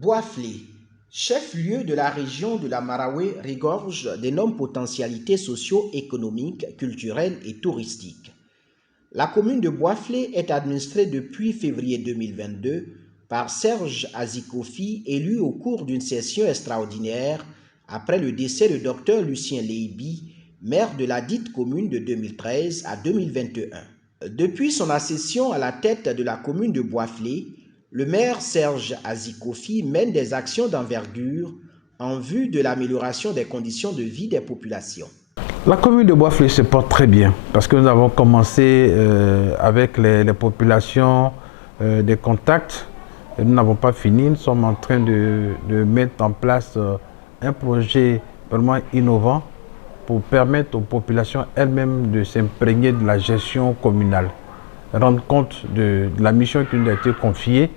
Boisflé, chef-lieu de la région de la Marawe, regorge d'énormes potentialités socio-économiques, culturelles et touristiques. La commune de Boisflé est administrée depuis février 2022 par Serge Azikofi, élu au cours d'une session extraordinaire après le décès de Dr Lucien Leibi, maire de la dite commune de 2013 à 2021. Depuis son accession à la tête de la commune de Boisflé, le maire Serge Azikofi mène des actions d'envergure en vue de l'amélioration des conditions de vie des populations. La commune de Boisflé se porte très bien parce que nous avons commencé avec les populations des contacts. Nous n'avons pas fini, nous sommes en train de mettre en place un projet vraiment innovant pour permettre aux populations elles-mêmes de s'imprégner de la gestion communale, rendre compte de la mission qui nous a été confiée,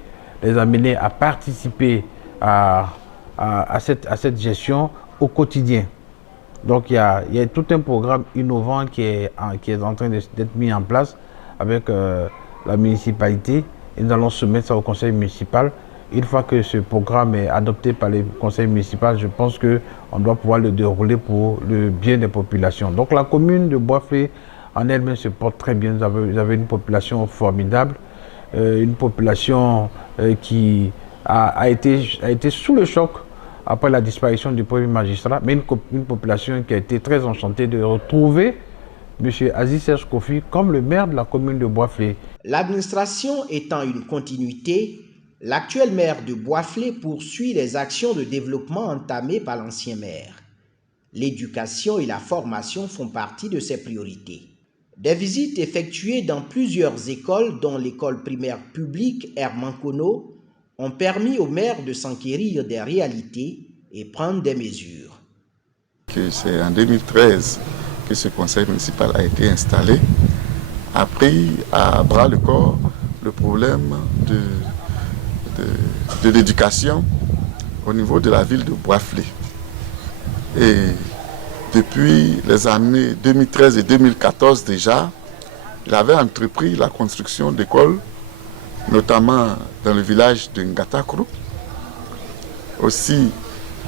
les amener à participer à cette gestion au quotidien. Donc il y a tout un programme innovant qui est en train d'être mis en place avec la municipalité et nous allons soumettre ça au conseil municipal. Une fois que ce programme est adopté par les conseils municipaux, je pense qu'on doit pouvoir le dérouler pour le bien des populations. Donc la commune de Boisflé en elle-même se porte très bien. Vous avez une population formidable, une population qui a été sous le choc après la disparition du premier magistrat, mais une population qui a été très enchantée de retrouver M. Aziz Serge Kofi comme le maire de la commune de Boisflé. L'administration étant une continuité, l'actuel maire de Boisflé poursuit les actions de développement entamées par l'ancien maire. L'éducation et la formation font partie de ses priorités. Des visites effectuées dans plusieurs écoles, dont l'école primaire publique Herman Kono, ont permis au maire de s'enquérir des réalités et prendre des mesures. C'est en 2013 que ce conseil municipal a été installé, a pris à bras le corps le problème de l'éducation au niveau de la ville de Boisflé. Et depuis les années 2013 et 2014 déjà, il avait entrepris la construction d'écoles, notamment dans le village de Ngatakro, aussi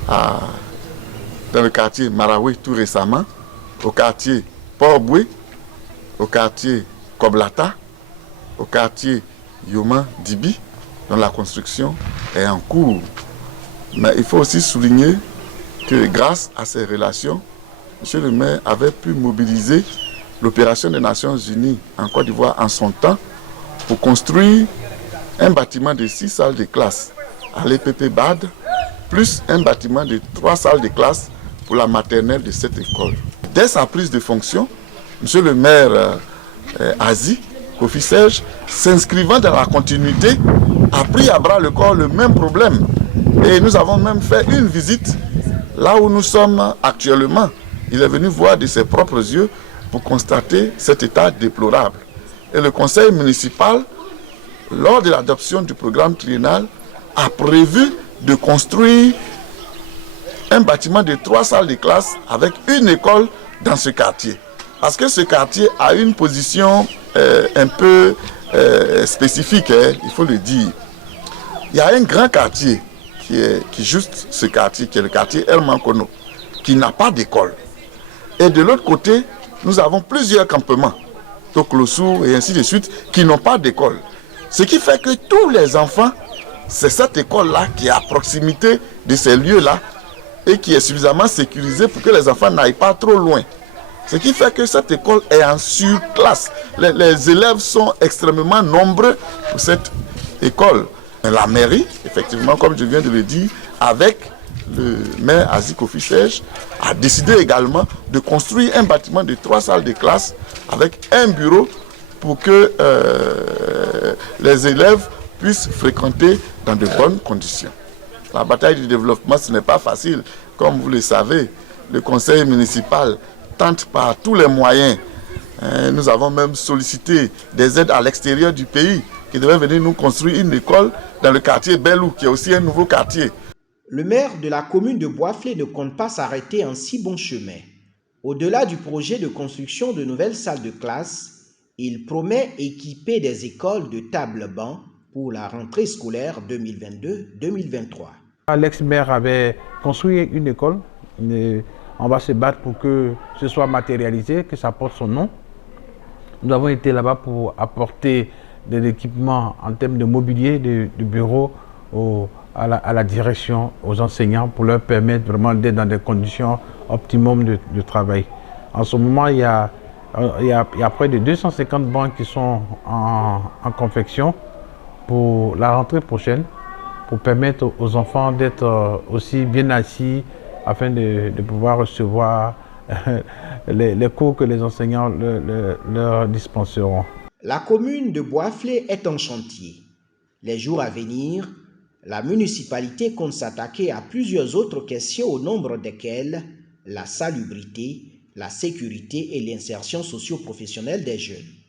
dans le quartier Marawe tout récemment, au quartier Port-Boué, au quartier Koblata, au quartier Yoma Dibi, dont la construction est en cours. Mais il faut aussi souligner que grâce à ces relations, M. le maire avait pu mobiliser l'opération des Nations Unies en Côte d'Ivoire en son temps pour construire un bâtiment de 6 salles de classe à l'EPP BAD, plus un bâtiment de 3 salles de classe pour la maternelle de cette école. Dès sa prise de fonction, M. le maire Aziz Kofi Serge, s'inscrivant dans la continuité, a pris à bras le corps le même problème. Et nous avons même fait une visite là où nous sommes actuellement. Il est venu voir de ses propres yeux pour constater cet état déplorable. Et le conseil municipal, lors de l'adoption du programme triennal, a prévu de construire un bâtiment de 3 salles de classe avec une école dans ce quartier. Parce que ce quartier a une position un peu spécifique, il faut le dire. Il y a un grand quartier qui est juste ce quartier, qui est le quartier Herman Kono, qui n'a pas d'école. Et de l'autre côté, nous avons plusieurs campements, Toklossou et ainsi de suite, qui n'ont pas d'école. Ce qui fait que tous les enfants, c'est cette école-là qui est à proximité de ces lieux-là et qui est suffisamment sécurisée pour que les enfants n'aillent pas trop loin. Ce qui fait que cette école est en surclasse. Les élèves sont extrêmement nombreux pour cette école. La mairie, effectivement, comme je viens de le dire, avec le maire Aziz Kofi Serge, a décidé également de construire un bâtiment de 3 salles de classe avec un bureau pour que les élèves puissent fréquenter dans de bonnes conditions. La bataille du développement, ce n'est pas facile. Comme vous le savez, le conseil municipal tente par tous les moyens. Nous avons même sollicité des aides à l'extérieur du pays qui devaient venir nous construire une école dans le quartier Belou, qui est aussi un nouveau quartier. Le maire de la commune de Boisflé ne compte pas s'arrêter en si bon chemin. Au-delà du projet de construction de nouvelles salles de classe, il promet équiper des écoles de table-bancs pour la rentrée scolaire 2022-2023. L'ex-maire avait construit une école. On va se battre pour que ce soit matérialisé, que ça porte son nom. Nous avons été là-bas pour apporter des équipements en termes de mobilier, de bureaux à la direction, aux enseignants, pour leur permettre vraiment d'être dans des conditions optimum de travail. En ce moment, il y a près de 250 bancs qui sont en confection pour la rentrée prochaine, pour permettre aux enfants d'être aussi bien assis afin de pouvoir recevoir les cours que les enseignants leur dispenseront. La commune de Boisflé est en chantier. Les jours à venir, la municipalité compte s'attaquer à plusieurs autres questions au nombre desquelles la salubrité, la sécurité et l'insertion socio-professionnelle des jeunes.